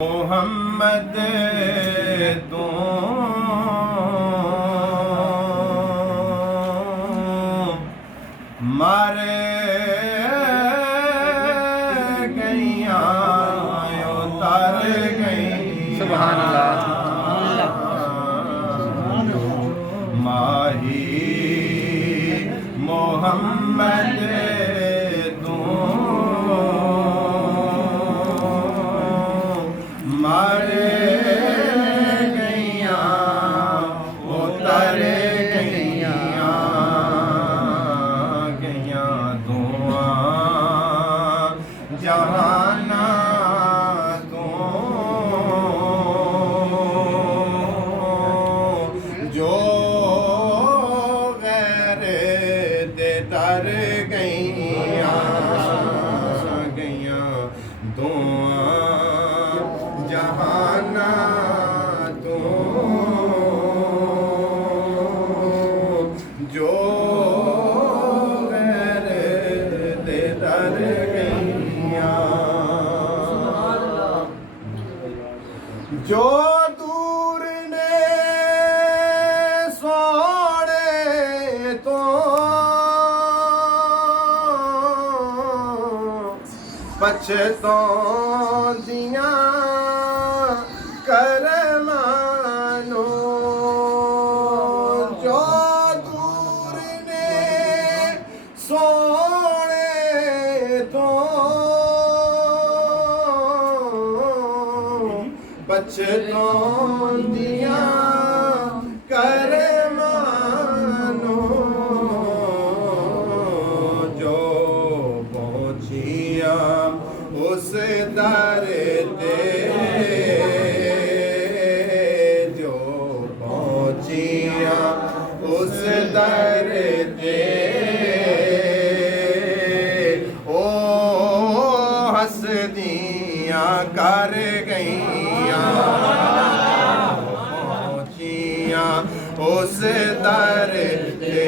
ਮੁਹੰਮਦ ਤੋਂ ਮਰ ਗਈਆਂ ਉਤਰ ਗਈ। ਸੁਭਾਨ ਅੱਲਾਹ। ਮਾਹੀ ਮੁਹੰਮਦ ਮਰ ਗਈਆਂ ਉਤਰ ਗਈਆਂ ਦੋਆਂ ਜਹਾਨਾਂ ਤੋਂ ਜੋ ਗੈਰ ਦੇ ਦਰ ਗਈਆਂ ਦੋਆਂ ਜਹਾਨਾਂ ਤੋਂ ਜੋ ਗੈਰ ਦੇ ਦਰ ਗਈਆਂ। ਜੋ ਦੂਰ ਨੇ ਸੋਹਣੇ ਤੋਂ ਪਛਤਾਉਂਦੀਆਂ ਕਰਮਾਂ ਨੂੰ, ਜੋ ਦੂਰ ਨੇ ਸੋਹਣੇ ਤੋਂ ਪਛਤਾਉਂਦੀਆਂ ਕਰਮਾਂ ਨੂੰ, ਜੋ ਪਹੁੰਚੀਆਂ ਉਸ ਦਰ ਤੇ, ਜੋ ਪਹੁੰਚੀਆਂ ਉਸ ਦਰ ਤੇ, ਉਹ ਹੱਸਦੀਆਂ ਕਰ ਗਈਆਂ। ਪਹੁੰਚੀਆਂ ਉਸ ਦਰ ਤੇ,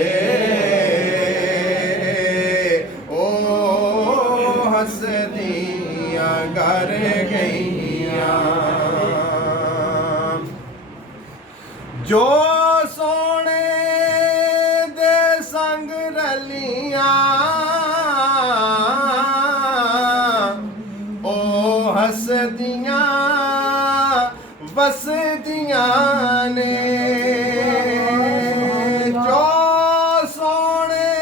ਉਹ ਹੱਸਦੀਆਂ ਕਰ ਗਈਆਂ। ਜੋ ਸੋਹਣੇ ਦੇ ਸੰਗ ਰਲੀਆਂ, ਉਹ ਹੱਸਦੀਆਂ ਵਸਦੀਆਂ ਨੇ। ਜੋ ਸੋਹਣੇ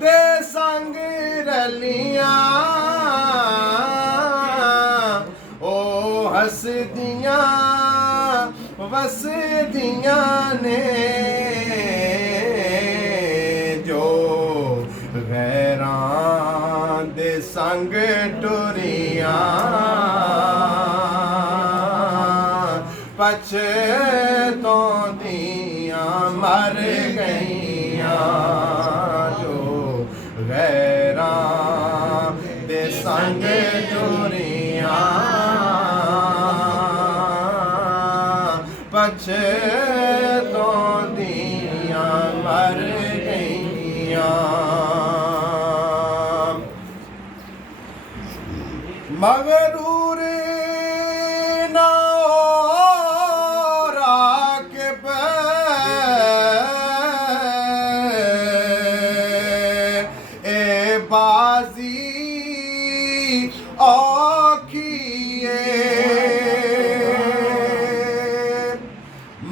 ਦੇ ਸੰਗ ਰਲੀਆਂ, ਉਹ ਹੱਸਦੀਆਂ ਵਸਦੀਆਂ ਨੇ। ਜੋ ਗੈਰਾਂ ਦੇ ਸੰਗ ਟੁਰੀਆਂ, ਪਛਤਾਉਂਦੀਆਂ ਮਰ ਗਈਆਂ। ਜੋ ਗੈਰਾਂ ਦੇ ਸੰਗ ਟੁਰੀਆਂ, ਪਛਤਾਉਂਦੀਆਂ ਮਰ ਗਈਆਂ। ਮਗਰੂਰ ਨਾ ਹੋ ਰਾਕਿਬ, ਇਹ ਬਾਜ਼ੀ ਔਖੀ ਏ।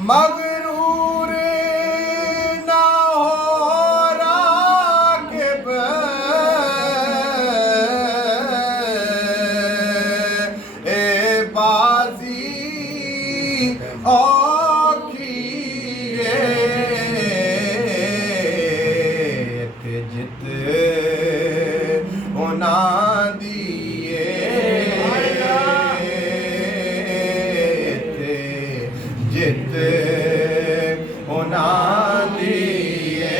ਮਗਰੂਰ ਨਾ ਹੋ ਰਾਕਿਬ, ਇਹ ਬਾਜ਼ੀ ਔਖੀ ਏ। ਇੱਥੇ ਜਿੱਤ ਉਹਨਾਂ ਦੀ ਏ, ਇੱਥੇ ਜਿੱਤ ਉਹਨਾਂ ਦੀ ਏ।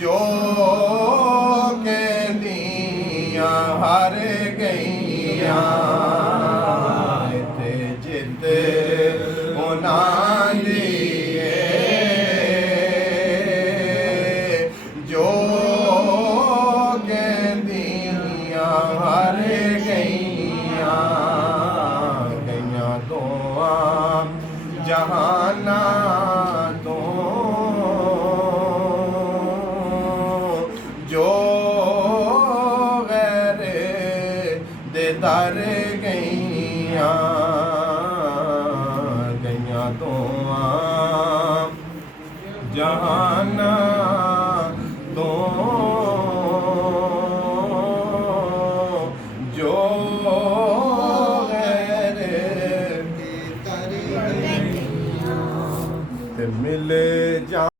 ਜੋ ਕਹਿੰਦੀਆਂ ਹਾਰ ਗਈਆਂ, ਇੱਥੇ ਜਿੱਤ ਉਹਨਾਂ ਦੀ ਏ। ਜੋ ਕਹਿੰਦੀਆਂ ਹਾਰ